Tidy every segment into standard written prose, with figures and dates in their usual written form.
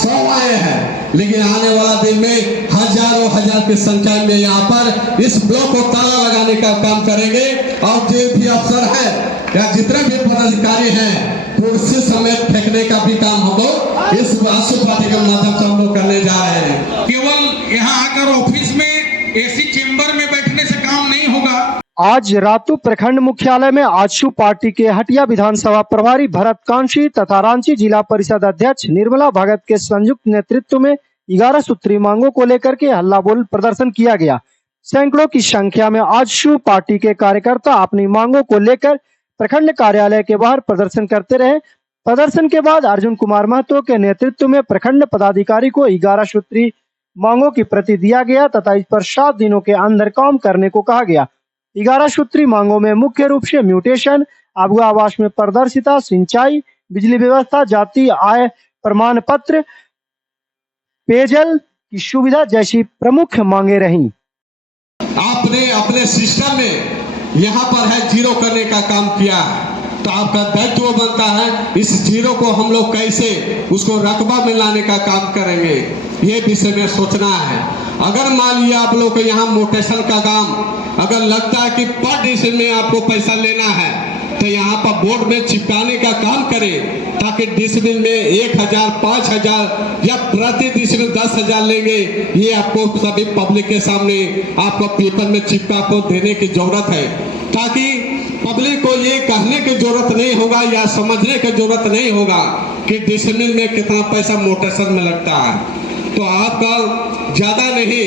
100 आए हैं, लेकिन आने वाला दिन में हजारों हजार की संख्या में यहाँ पर इस ब्लॉक को ताला लगाने का काम करेंगे। और जो भी अफसर है या जितने भी पदाधिकारी हैं, कुर्सी समेत फेंकने का भी काम हम लोग इस आशु पार्टी के माध्यम से हम लोग करने जा रहे हैं। केवल यहाँ आकर ऑफिस में एसी चेंबर में बैठने से काम नहीं होगा। आज रातू प्रखंड मुख्यालय में आजसू पार्टी के हटिया विधानसभा प्रभारी भरत कांशी तथा रांची जिला परिषद अध्यक्ष निर्मला भगत के संयुक्त नेतृत्व में 11 सूत्री मांगों को लेकर के हल्ला बोल प्रदर्शन किया गया। सैकड़ों की संख्या में आजसू पार्टी के कार्यकर्ता अपनी मांगों को लेकर प्रखंड कार्यालय के बाहर प्रदर्शन करते रहे। प्रदर्शन के बाद अर्जुन कुमार महतो के नेतृत्व में प्रखंड पदाधिकारी को 11 सूत्री मांगों की प्रति दिया गया तथा इस पर 7 दिनों के अंदर काम करने को कहा गया। 11 सूत्री मांगों में मुख्य रूप से म्यूटेशन, आबू आवास में पारदर्शिता, सिंचाई, बिजली व्यवस्था, जाति आय प्रमाण पत्र, पेयजल की सुविधा जैसी प्रमुख मांगे रहीं। आपने अपने सिस्टम में यहाँ पर है जीरो करने का काम किया, तो आपका दायित्व बनता है इस जीरो को हम लोग कैसे उसको रकबा में लाने का काम करेंगे, ये विषय में सोचना है। अगर मान लिया आप लोग को यहाँ मोटेशन का काम अगर लगता है कि पर डिसीजन में आपको पैसा लेना है, तो यहाँ पर बोर्ड में चिपकाने का काम करें, ताकि डिसीजन में 1000, 5000 या प्रति डिसीजन 10,000 लेंगे, ये आपको सभी पब्लिक के सामने आपको पेपर में चिपका को देने की जरूरत है, ताकि पब्लिक को ये कहने की जरूरत नहीं होगा या समझने की जरूरत नहीं होगा कि डिसीजन में कितना पैसा मोटेशन में लगता है। तो आपका ज्यादा नहीं,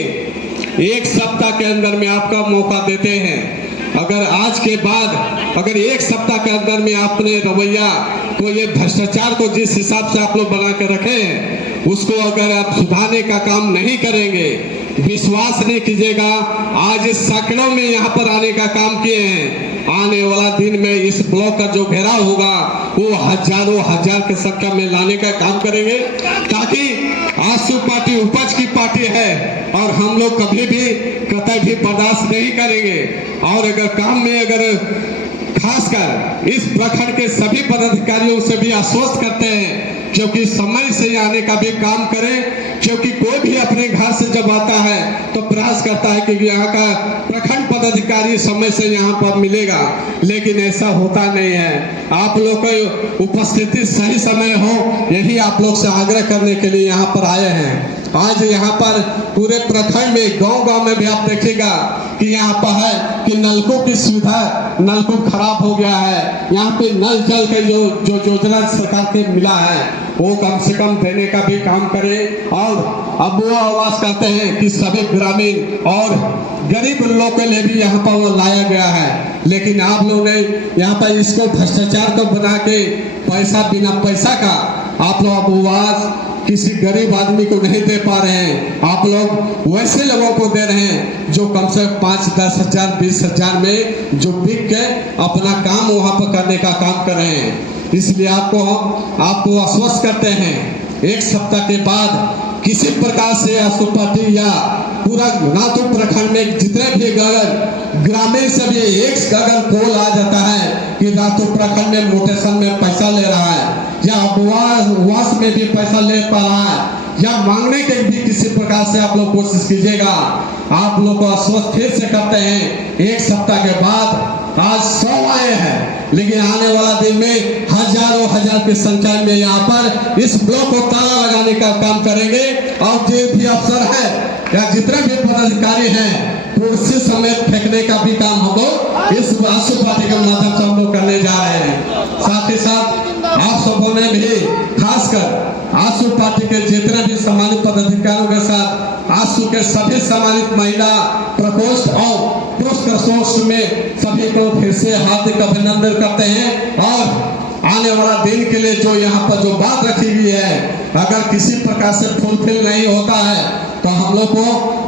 1 सप्ताह के अंदर में आपका मौका देते हैं। अगर आज के बाद अगर 1 सप्ताह के अंदर में आपने रवैया को ये भ्रष्टाचार को जिस हिसाब से आप लोग बना कर रखे हैं, उसको अगर आप सुधारने का काम नहीं करेंगे, विश्वास नहीं कीजिएगा, आज इस सैकड़ों में यहाँ पर आने का काम किए हैं, आने वाला दिन में इस ब्लॉक का जो घेराव होगा वो हजारों हजार की संख्या में लाने का काम करेंगे, ताकि आजसू पार्टी उपज की पार्टी है और हम लोग कभी भी कतई भी बर्दाश्त नहीं करेंगे। और अगर काम में अगर खासकर इस प्रखंड के सभी पदाधिकारियों से भी आश्वस्त करते हैं, क्योंकि समय से आने का भी काम करें, क्योंकि कोई भी अपने घर से जब आता है तो प्रयास करता है कि यहाँ का प्रखंड पदाधिकारी समय से यहाँ पर मिलेगा, लेकिन ऐसा होता नहीं है। आप लोग की उपस्थिति सही समय हो, यही आप लोग से आग्रह करने के लिए यहाँ पर आए हैं। आज यहाँ पर पूरे प्रखंड में गांव-गांव में भी आप देखिएगा कि यहाँ पर है कि नलकूप की सुविधा, नलकूप खराब हो गया है, यहाँ पे नल जल के जो योजना सरकार के मिला है वो कम से कम देने का भी काम करें। और अब वो आवास कहते हैं कि सभी ग्रामीण और गरीब लोगों के लिए भी यहाँ पर वो लाया गया है, लेकिन आप लोगों ने यहाँ पर इसको भ्रष्टाचार को बना के पैसा बिना पैसा का आप लोग आवास किसी गरीब आदमी को नहीं दे पा रहे हैं। आप लोग वैसे लोगों को दे रहे हैं जो कम से कम 5-10 हजार 20 हजार में जो बिक के अपना काम वहां पर करने का काम कर रहे हैं। इसलिए आपको आश्वस्त करते हैं, 1 सप्ताह के बाद किसी प्रकार से आजसू पार्टी या पूरा रातू प्रखंड में जितने भी अगर ग्रामीण से भी एक अगर कॉल आ जाता है कि रातू प्रखंड में मोटेशन में पैसा ले रहा है या उपवास में भी पैसा ले पा रहा है या मांगने के भी किसी प्रकार से आप लोग कोशिश कीजिएगा। आप लोग को आश्वस्त फिर से करते हैं, 1 सप्ताह के बाद आज 100 आए हैं, लेकिन आने वाला दिन में हजारों हजार की संख्या में यहाँ पर इस ब्लॉक को ताला लगाने का काम करेंगे। और जो भी अफसर है या जितने भी पदाधिकारी हैं, कुर्सी समेत फेंकने का भी काम हम लोग इस आजसू पार्टी के माध्यम से हम लोग करने जा रहे हैं। साथ ही साथ आप सबों ने भी खासकर आजसू पार्टी के जितने भी सम्मानित पदाधिकारियों के साथ आजसू के सभी सम्मानित महिला प्रकोष्ठ और पुरुष प्रकोष्ठ में सभी को फिर से हार्दिक अभिनंदन करते हैं। और आने वाला दिन के लिए जो यहाँ पर जो बात रखी हुई है, अगर किसी प्रकार से फुलफिल नहीं होता है तो हम लोग को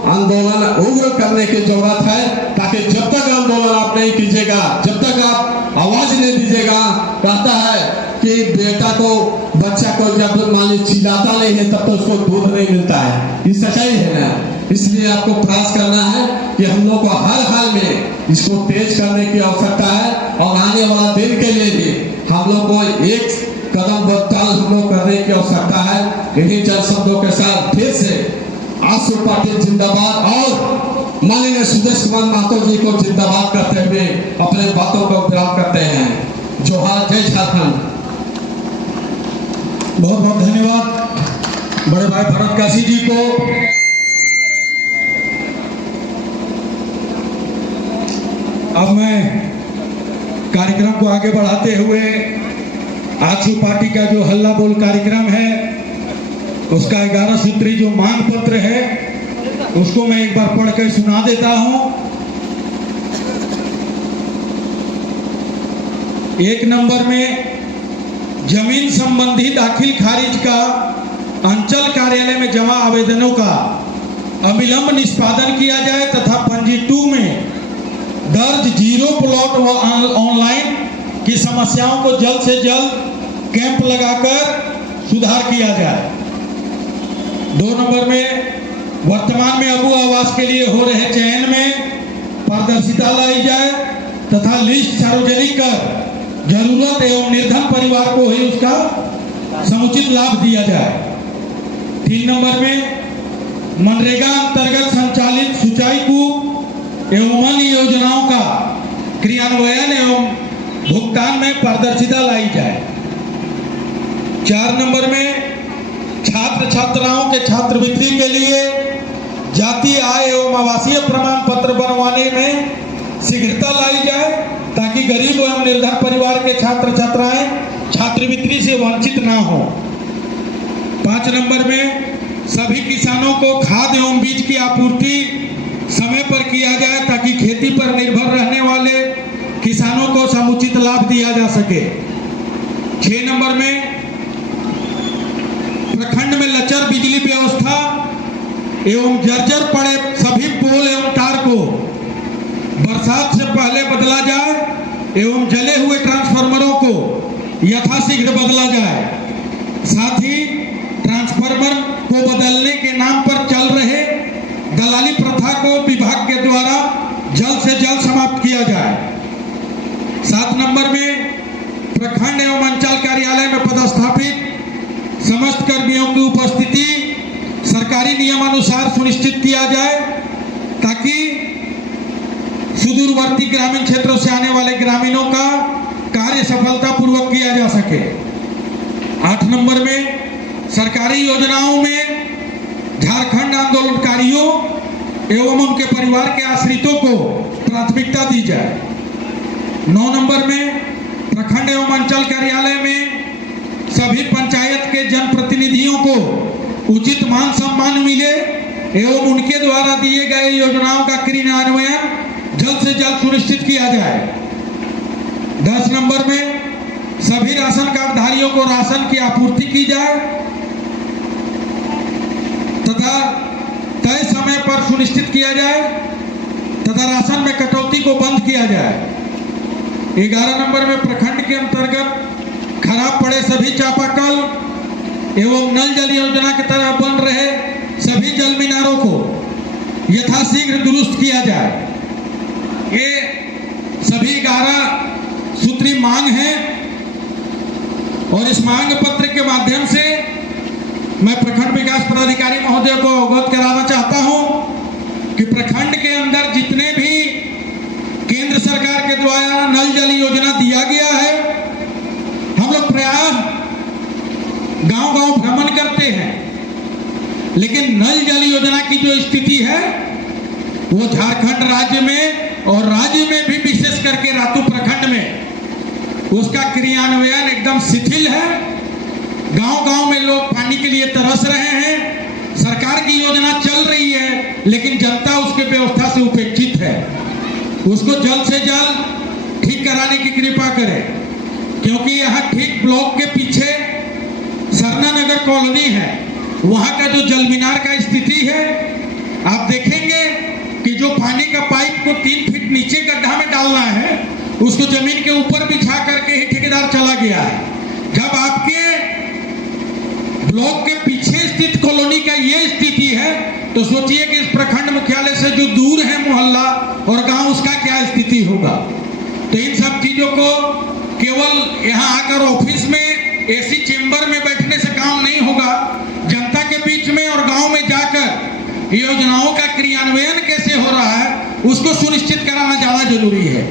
आंदोलन उग्र करने की जरूरत है, ताकि जब तक आंदोलन आप नहीं कीजिएगा, जब तक आप आवाज नहीं दीजिएगा, कहता है कि बेटा को बच्चा को जब मान ली चिल्लाता नहीं है तब तो उसको दूध नहीं मिलता है, ये सच्चाई है ना। इसलिए आपको प्रयास करना है कि हम लोग को हर हाल में इसको तेज करने की आवश्यकता है और आने वाला दिन के लिए भी हम लोग को एक कदम बढ़ताल हम लोग करने की आवश्यकता है। इन्हीं चंद शब्दों के साथ फिर से आजसू पार्टी जिंदाबाद और माननीय सुदेश कुमार महतो जी को जिंदाबाद करते हुए अपने बातों को विराम करते हैं। जोहार, जय झारखंड। बहुत बहुत धन्यवाद बड़े भाई भरत काशी जी को। अब मैं कार्यक्रम को आगे बढ़ाते हुए आजसू पार्टी का जो हल्ला बोल कार्यक्रम है उसका 11 सूत्री जो मांग पत्र है उसको मैं एक बार पढ़ कर सुना देता हूं। 1 नंबर में जमीन संबंधी दाखिल खारिज का अंचल कार्यालय में जमा आवेदनों का अविलंब निष्पादन किया जाए तथा पंजी 2 में दर्ज जीरो प्लॉट व ऑनलाइन की समस्याओं को जल्द से जल्द कैंप लगाकर सुधार किया जाए। 2 नंबर में वर्तमान में अबू आवास के लिए हो रहे चयन में पारदर्शिता लाई जाए तथा लिस्ट सार्वजनिक कर जरूरत एवं निर्धन परिवार को ही उसका समुचित लाभ दिया जाए। 3 नंबर में मनरेगा अंतर्गत संचालित सिंचाई कूप एवं अन्य योजनाओं का क्रियान्वयन एवं भुगतान में पारदर्शिता लाई जाए। 4 नंबर में छात्र छात्राओं के छात्रवृत्ति के लिए जाति आय एवं आवासीय प्रमाण पत्र बनवाने में शीघ्रता लाई जाए ताकि गरीब एवं निर्धन परिवार के छात्र छात्राएं छात्रवृत्ति से वंचित ना हो। 5 नंबर में सभी किसानों को खाद एवं बीज की आपूर्ति समय पर किया जाए ताकि खेती पर निर्भर रहने वाले किसानों को समुचित लाभ दिया जा सके। 6 नंबर में प्रखंड में लचर बिजली व्यवस्था एवं जर्जर पड़े सभी पोल एवं तार को बरसात से पहले बदला जाए एवं जले हुए ट्रांसफार्मरों को यथाशीघ्र बदला जाए। साथ ही ट्रांसफार्मर को बदलने के नाम पर चल रहे दलाली प्रथा को विभाग के द्वारा जल्द से जल्द समाप्त किया जाए। 7 नंबर में प्रखंड एवं अंचल कार्यालय में पदस्थापित समस्त कर्मियों की उपस्थिति सरकारी नियमानुसार सुनिश्चित किया जाए ताकि सुदूरवर्ती ग्रामीण क्षेत्रों से आने वाले ग्रामीणों का कार्य सफलतापूर्वक किया जा सके। 8 नंबर में सरकारी योजनाओं में झारखंड आंदोलनकारियों एवं उनके परिवार के आश्रितों को प्राथमिकता दी जाए। 9 नंबर में प्रखंड एवं अंचल कार्यालय में सभी पंचायत के जनप्रतिनिधियों को उचित मान सम्मान मिले एवं उनके द्वारा दिए गए योजनाओं का क्रियान्वयन जल्द से जल्द सुनिश्चित किया जाए। 10 नंबर में सभी राशन कार्डधारियों को राशन की आपूर्ति की जाए तथा तय समय पर सुनिश्चित किया जाए तथा राशन में कटौती को बंद किया जाए। 11 नंबर में प्रखंड के अंतर्गत खराब पड़े सभी चापाकल एवं नल जल योजना की तरह बन रहे सभी जल मीनारों को यथाशीघ्र दुरुस्त किया जाए। ये सभी 11 सूत्री मांग है और इस मांग पत्र के माध्यम से मैं प्रखंड विकास पदाधिकारी महोदय को अवगत कराना चाहता हूं कि प्रखंड के अंदर जितने भी केंद्र सरकार के द्वारा नल जल योजना दिया गया है, हम लोग प्रायः गांव-गांव भ्रमण करते हैं, लेकिन नल जल योजना की जो स्थिति है वो झारखंड राज्य में और राज्य में भी विशेष करके रातू प्रखंड में उसका क्रियान्वयन एकदम शिथिल है। गांव-गांव में लोग पानी के लिए तरस रहे हैं। सरकार की योजना चल रही है लेकिन जनता उसके व्यवस्था से उपेक्षित है। उसको जल्द से जल्द ठीक कराने की कृपा करें, क्योंकि यहाँ ठीक ब्लॉक के पीछे सरना नगर कॉलोनी है, वहाँ का जो जल मीनार का स्थिति है आप देखेंगे कि जो पानी का पाइप को 3 फीट नीचे गड्ढा में डालना है उसको जमीन के ऊपर बिछा करके ही ठेकेदार चला गया है। जब आपके ब्लॉक के पीछे स्थित कॉलोनी का ये स्थिति है, तो सोचिए कि इस प्रखंड मुख्यालय से जो दूर है मोहल्ला और गांव, उसका क्या स्थिति होगा। तो इन सब चीजों को केवल यहाँ आकर ऑफिस में एसी चेंबर में बैठने से काम नहीं होगा। जनता के बीच में और गांव में जाकर योजनाओं का क्रियान्वयन कैसे हो रहा है, उसको सुनिश्चित कराना ज्यादा जरूरी है।